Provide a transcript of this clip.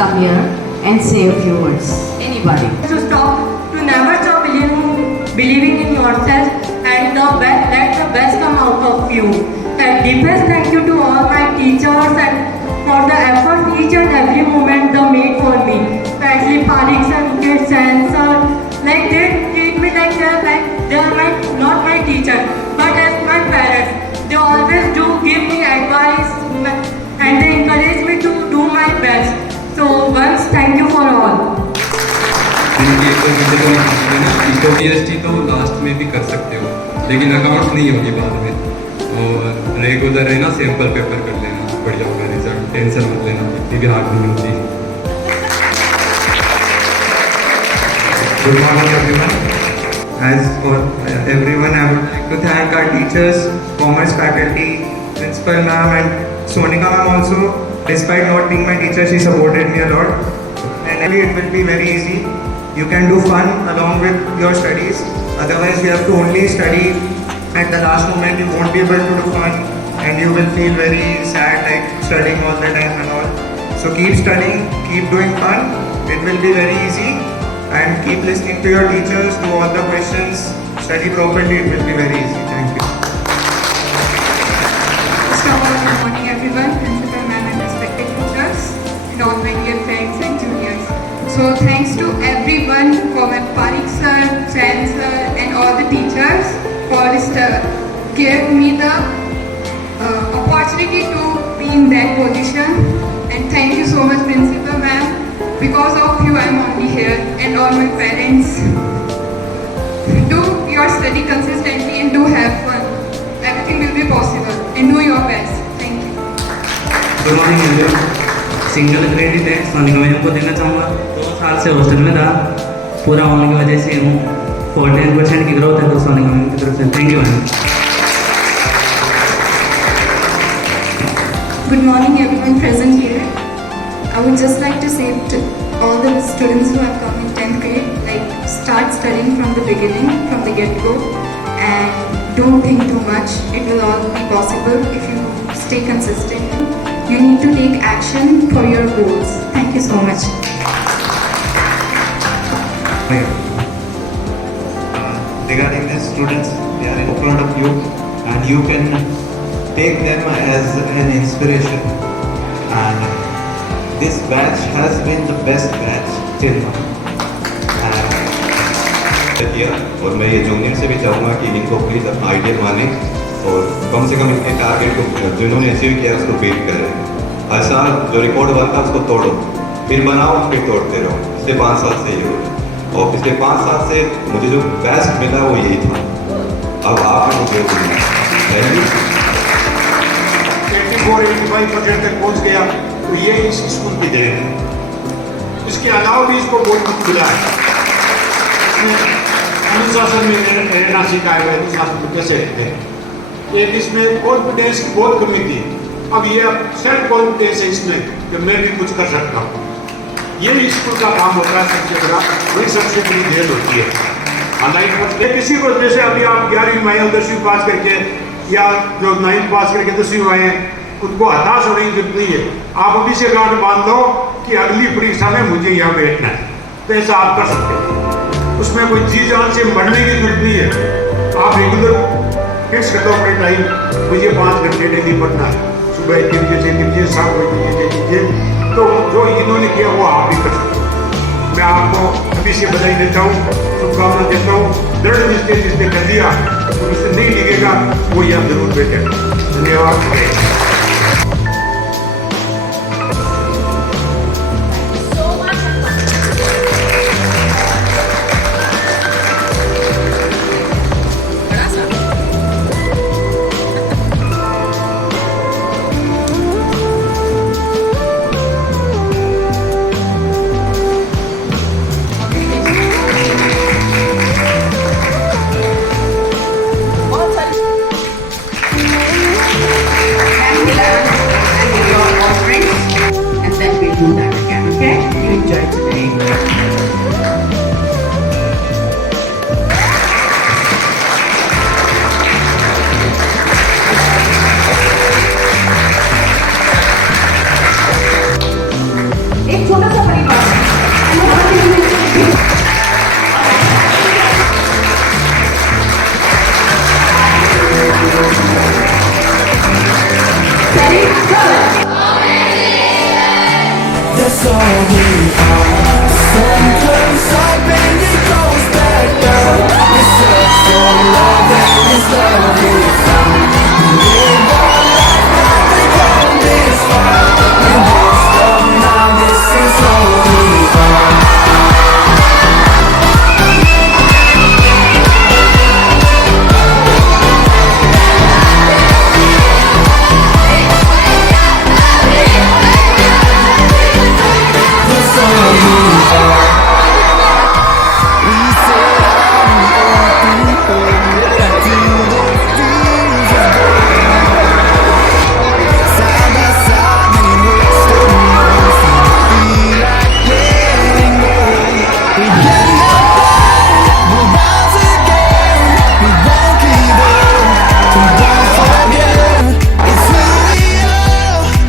come here and say a few words. Anybody? To never stop believing in yourself and let the best come out of you. And deepest thank you to all my teachers and for the effort each and every moment they made for me. Especially Parik sir, Mukesh Jain sir, like they treat me like they are not my teacher, but as my parents. They always do give me advice and they encourage me to do my best. So once thank you for all. GST तो last में भी कर सकते हो, लेकिन accounts नहीं होगी बाद में। और रेगुलर है ना, सैम्पल पेपर कर लेना, बढ़िया होगा रिजल्ट, टेंशन मत लेना, इतनी भी हार्ड नहीं होती। Good morning everyone. As for everyone, I would like to thank our teachers, commerce faculty, principal ma'am and Sonika ma'am also. Despite not being my teacher, she supported me a lot. And it will be very easy. You can do fun along with your studies. Otherwise, you have to only study. At the last moment, you won't be able to do fun, and you will feel very sad, like studying all the time and all. So keep studying, keep doing fun. It will be very easy. And keep listening to your teachers, do all the questions, study properly, it will be very easy. Thank you. Good morning everyone, principal ma'am and respected teachers and all my dear friends and juniors. So thanks to everyone, Parik sir, Jain sir and all the teachers for giving me the opportunity to be in that position. And thank you so much principal ma'am. Because of you I am only here, and all my parents. Do your study consistently and do have fun. Everything will be possible and do your best. Thank you. Good morning everyone. Single credit है Sonika ma'am को देना चाहूँगा। 2 साल से hostel में था, पूरा होने की वजह से हूँ 14% की ग्रोथ है तो सोनिका मैम की तरफ से thank you ma'am. Good morning everyone present here. I would just like to say to all the students who have come in 10th grade, like start studying from the beginning, from the get-go, and don't think too much. It will all be possible if you stay consistent. You need to take action for your goals. Thank you so much. Regarding the students, they are in front of you and you can take them as an inspiration. And this batch has been the best batch till now. और मैं ये junior से भी चाहूँगा कि इनको please अपना idea माने और कम से कम इनके टारगेट को जिन्होंने अचीव किया उसको बीट करें। हर साल जो रिकॉर्ड बनता है उसको तोड़ो, फिर बनाओ, फिर तोड़ते रहो। पिछले 5 साल से ये हो और पिछले 5 साल से मुझे जो बेस्ट मिला वो यही था। अब आप मुझे थैंक यू। 84-85% तक पहुँच गया तो ये इस स्कूल की देन है। इसके अलावा भी इसको बहुत कुछ मिला है। अनुशासन में रहना सिखाया हुआ है, अनुशासन को कैसे रहते हैं। एक इसमें कॉन्फिडेंस की बहुत कमी थी, अब ये सेल्फ कॉन्फिडेंस है इसमें कि मैं भी कुछ कर सकता हूँ। ये स्कूल का काम होता है सबसे बड़ा, वही सबसे बड़ी देन होती है। लाइफ किसी को जैसे अभी आप 11वीं में आए 10वीं पास करके या जो 9th पास करके 10वीं में आए, उनको हताश होने की जरूरत नहीं है। आप अभी से गांठ बांध लो कि अगली परीक्षा में मुझे यहाँ बैठना है, तो ऐसा आप कर सकते हैं। उसमें कोई जी जान से मरने की जरूरत नहीं है। आप रेगुलर फिक्स कर दो अपने टाइम, मुझे 5 घंटे डेली पढ़ना है, सुबह 3 बजे से लीजिए, 7 बजे से लीजिए, तो जो इन्होंने किया वो आप भी कर सकते हैं। मैं आपको अभी से बधाई देता हूँ, शुभकामना देता हूँ। दृढ़ निश्चय जिसने कर दिया, तो उससे नहीं लिखेगा वो यहाँ जरूर बैठे। धन्यवाद।